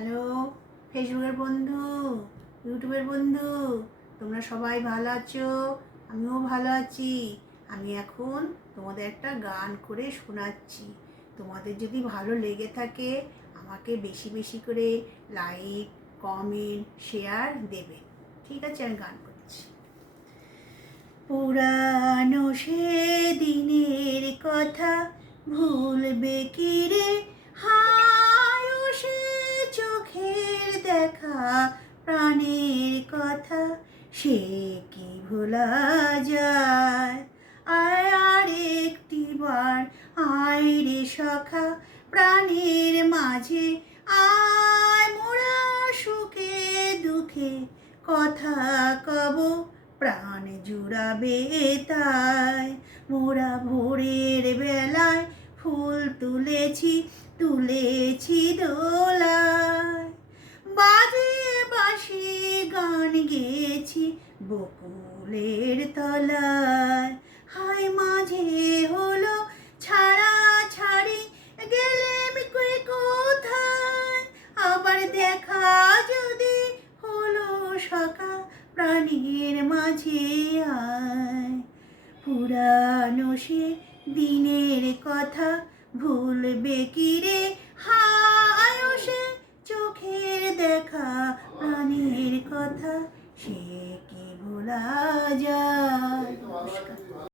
Hello ফেসবুকের বন্ধু, ইউটিউবের বন্ধু, তোমরা সবাই ভালো আছো? আমিও ভালো আছি। আমি এখন তোমাদের একটা গান করে শোনাচ্ছি। তোমাদের যদি ভালো লেগে থাকে আমাকে বেশি বেশি করে লাইক, কমেন্ট, শেয়ার দেবে। ঠিক আছে, আমি গান করছি। পুরানো সে দিনের কথা ভুলবে কি রে, হায় সে চোখের দেখা, প্রাণের কথা সে কি ভোলা যায়। আয় আর একটি বার আয় রে সখা, প্রাণের মাঝে আয়, মোরা সুখে দুঃখে কথা কব, প্রাণ জুড়াবে তাই। মোরা ভোরের বেলায় ফুল তুলেছি তুলেছি দোলায়, বাজে বাঁশি গান গেয়েছি বকুলের তলায়। হায় মাঝে হলো ছাড়া ছাড়ি, গেলেম কই কোথায়, আবার দেখা যদি হলো সখা, প্রাণের মাঝে আয়। পুরানো সে দিনের কথা ভুলবে কি রে, হায় সে চোখের দেখা, প্রাণের কথা সে কি ভোলা যায়।